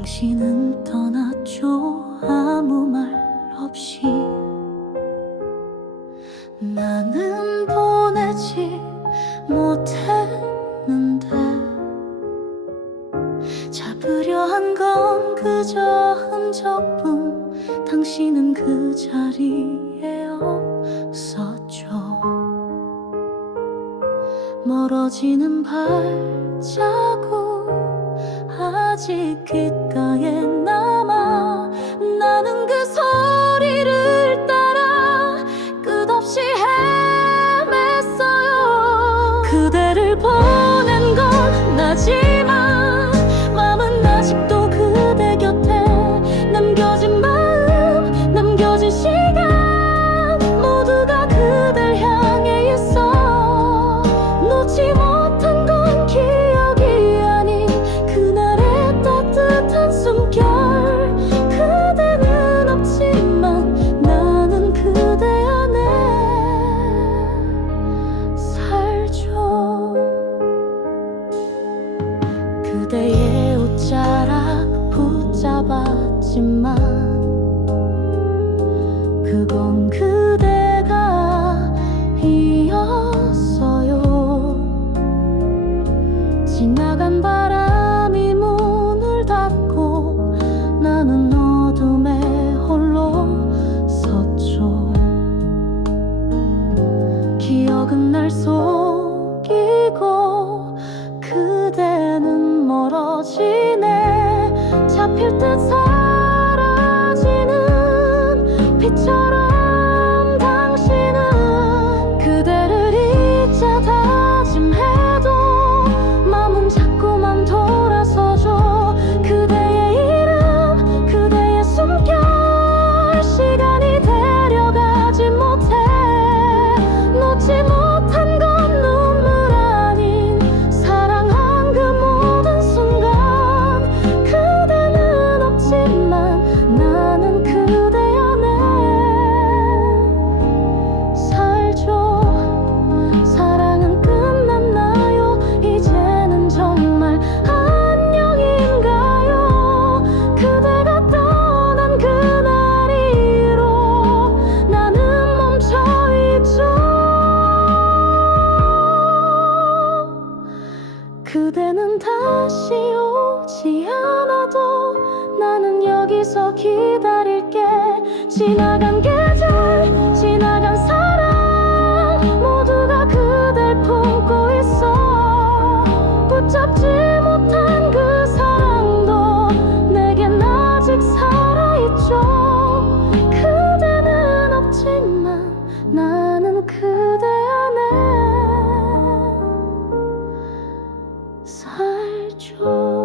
당신은 떠났죠. 아무 말 없이. 나는 보내지 못했는데. 잡으려 한 건 그저 흔적뿐. 당신은 그 자리에 없었죠. 멀어지는 발자국 아직 귓가에 남아 나는 그 소리를 따라 끝없이 헤맸어요. 그대를 보낸 건 나지 그건 그대가 이었어요. 지나간 바람이 문을 닫고 나는 어둠에 홀로 섰죠. 기억은 날 속이고 그대는 멀어지네. 잡힐 듯 사 여기서 기다릴게? 지나간 계절 지나간 사랑 모두가 그댈 품고 있어. 붙잡지 못한 그 사랑도 내겐 아직 살아있죠. 그대는 없지만 나는 그대 안에 살죠.